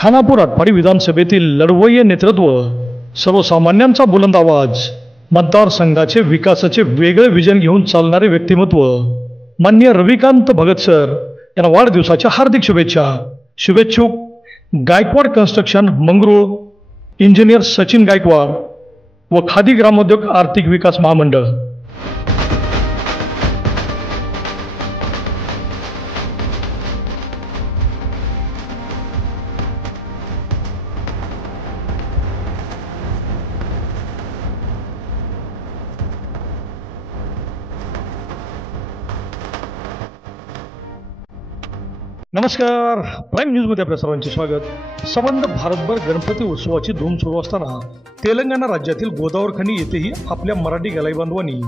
खानापूर आटपाडी विधानसभेतील लढवय्ये नेतृत्व, सर्वसामान्यांचा बुलंद आवाज, मतदारसंघाचे विकासाचे वेगळे विजन घेऊन चालणारे व्यक्तिमत्व माननीय रविकांत भगत सर यांना वाढदिवसाच्या हार्दिक शुभेच्छा. शुभेच्छुक गायकवाड कन्स्ट्रक्शन मंगरूळ, इंजिनियर सचिन गायकवाड व खादी ग्रामोद्योग आर्थिक विकास महामंडळ. नमस्कार, प्राईम न्यूजमध्ये आपल्या सर्वांचे स्वागत. संबंध भारतभर गणपती उत्सवाची धूम सुरू असताना तेलंगणा राज्यातील गोदावरखनी येथेही आपल्या मराठी गलाई बांधवांनी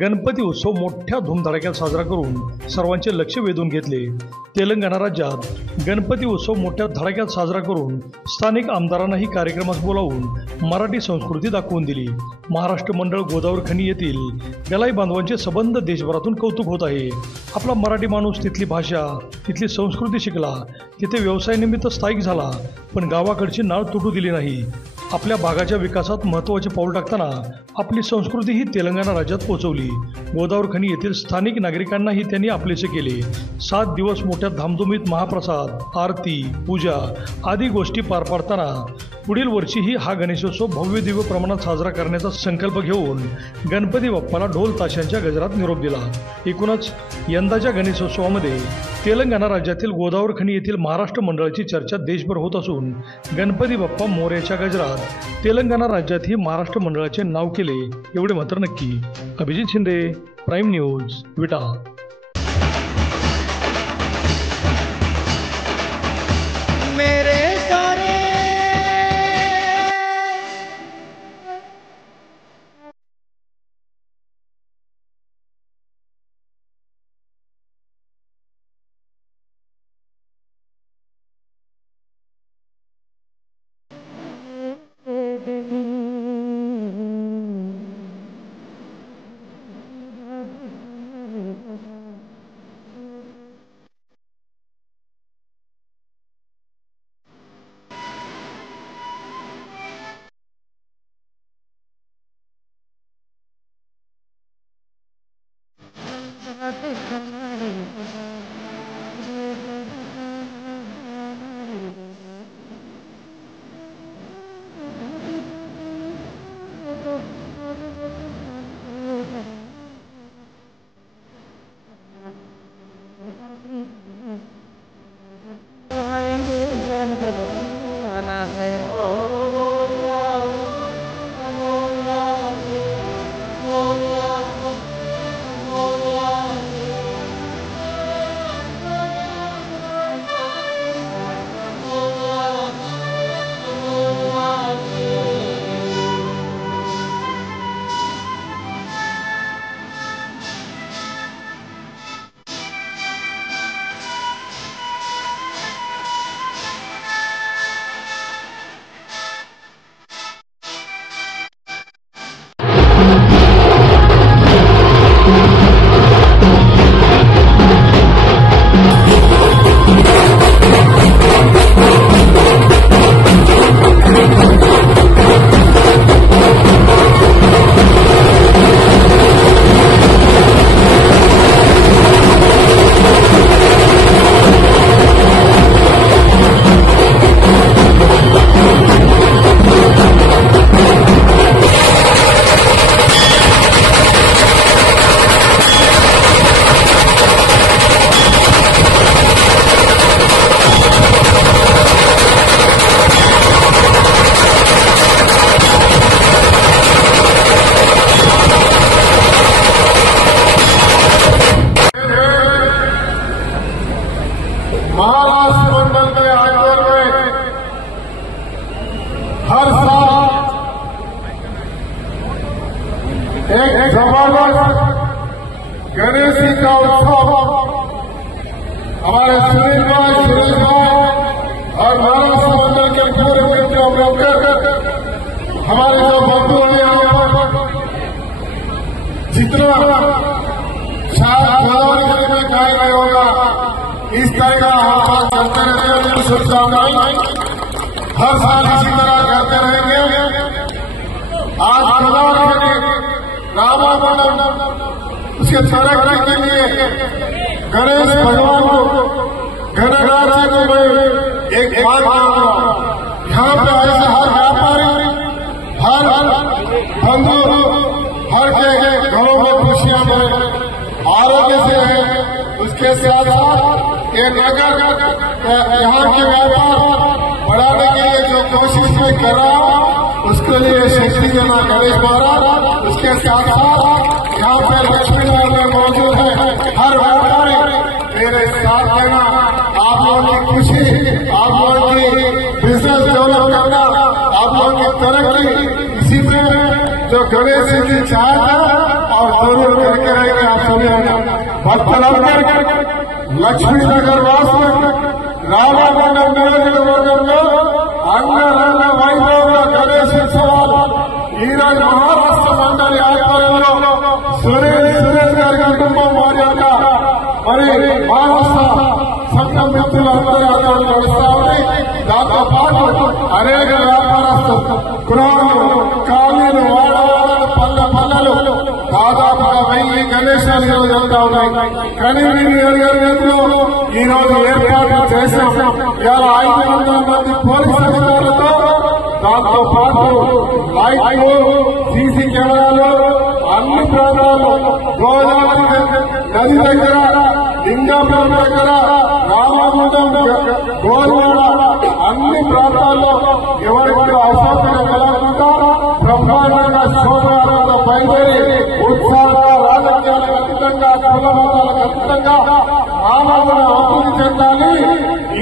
गणपती उत्सव मोठ्या धूमधडाक्यात साजरा करून सर्वांचे लक्ष वेधून घेतले. तेलंगणा राज्यात गणपती उत्सव मोठ्या धडाक्यात साजरा करून स्थानिक आमदारांनाही कार्यक्रमास बोलावून मराठी संस्कृती दाखवून दिली. महाराष्ट्र मंडळ गोदावरखनी येथील गलाई बांधवांचे संबंध देशभरातून कौतुक होत आहे. आपला मराठी माणूस तिथली भाषा, तिथली संस्कृती शिकला, तिथे व्यवसायानिमित्त स्थायिक झाला, पण गावाकडची नाळ तुटू दिली नाही. आपल्या भागाच्या विकासात महत्त्वाचे पाऊल टाकताना आपली संस्कृती ही तेलंगणा राज्यात पोहोचवली. गोदावरखनी येथील स्थानिक नागरिकांनाही त्यांनी आपलेसे केले. 7 दिवस मोठ्या धामधुमीत महाप्रसाद, आरती, पूजा आदी गोष्टी पार पाडताना पुढील वर्षीही हा गणेशोत्सव भव्य दिव्य प्रमाणात साजरा करण्याचा संकल्प घेऊन गणपती बाप्पाला ढोल ताशांच्या गजरात निरोप दिला. एकूणच यंदाच्या गणेशोत्सवामध्ये तेलंगणा राज्यातील गोदावरखनी येथील महाराष्ट्र मंडळाची चर्चा देशभर होत असून गणपती बाप्पा मोरयाच्या गजरात तेलंगणा राज्यातही महाराष्ट्र मंडळाचे नाव केले एवढे मात्र नक्की. अभिजित शिंदे, प्राईम न्यूज, विटा. महाराष्ट्र मंडल के आयोजन में हर साल एक जबरदस्त गणेश जी का उत्सव हमारे सुरेश भाई और महाराष्ट्र मंडल के पूरे मित्रों मिलकर हमारे जो बंधु हैं यहाँ पर जितना शायद गोदावरी में गाया गया होगा इस तरह का हमारा शुभकामनाएं हर साल इसी तरह करते रहेंगे। आज गोदावरी रामावरण उसके तरक्की के लिए गणेश भगवान को गणराज जी को मैं एक बात कहूंगा, यहाँ पे ऐसे हर व्यापारी हर बंधु हर के घरों में खुशियां में आरोग्य से है। उसके साथ साथ ये नगर यहाँ के व्यापार बढ़ाने के लिए जो कोशिश में कर रहा हूं उसके लिए शक्ति देना गणेश महाराज। उसके साथ साथ यहाँ पे लक्ष्मी नारायण मौजूद है। हर व्यापारी मेरे साथ देना, आप लोगों की खुशी, आप लोगों की बिजनेस डेवलप करना, आप लोगों की तरक्की इसी में जो गणेश जी चाहता है और जरूर करके रहेंगे। आप सभी भक्त लक्ष्मी नगर वास रामावरण నియోజకవర్గంలో అంగరంగ వైభవంగా గణేశోత్సవాలు ఈరోజు మహారాష్ట్ర మండలి ఆధ్వర్యంలో సురేష్ గారి కుటుంబం వారి యొక్క మరి మహారాష్ట్ర సంఘం మిత్రులందరూ ఆధ్వర్యంలో నడుస్తా ఉన్నాయి. దాంతో పాటు అనేక వ్యాపారస్తులు గృహాలు కాలనీలు వాడవాడలు పల్లె పల్లెలు దాదాపుగా 1000 గణేశాలు ఈరోజు వెళ్తా ఉన్నాయి. కనీవి నియోజకవర్గంలో ఈ రోజు ఏర్పాట్లు చేశాం. ఇవాళ 500 మంది పోలీసు అధికారులతో దాంతో పాటు లైట్లు, సీసీ కెమెరాలు అన్ని ప్రాంతాల్లో గోదావరి నది దగ్గర, లింగాపురం దగ్గర, రామాగుండం, గోల్వాడ అన్ని ప్రాంతాల్లో ఎవరికి అసౌకర్యం కలగకుండా బ్రహ్మాండంగా శోభయాత్రలో బయలుదేరి ఉత్సాహంగా రాజకీయాలకు అతీతంగా కుల మతాలకు అతీతంగా రామాగుండం అభివృద్ధి చెందాలి.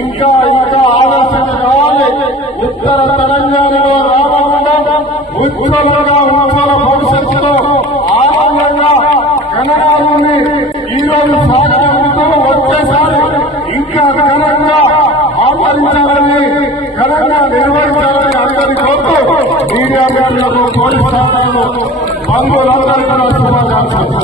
ఇంకా ఇంకా ఆలోచన కావాలి. ఉత్తర తెలంగాణలో రామాగుండం ఉజ్వలంగా ఉజ్వల భవిష్యత్తులో ఆనందంగా గణనాన్ని ఈ రోజు సాగనందుకు వచ్చేసారి ఇంకా ఘనంగా ఆచరించాలని, ఘనంగా నిర్వహించాలని అందరి కోరుతూ మీడియా మిత్రులకు, పోలీస్ శాఖలకు, బంధువులందరికీ శుభాకాంక్షలు.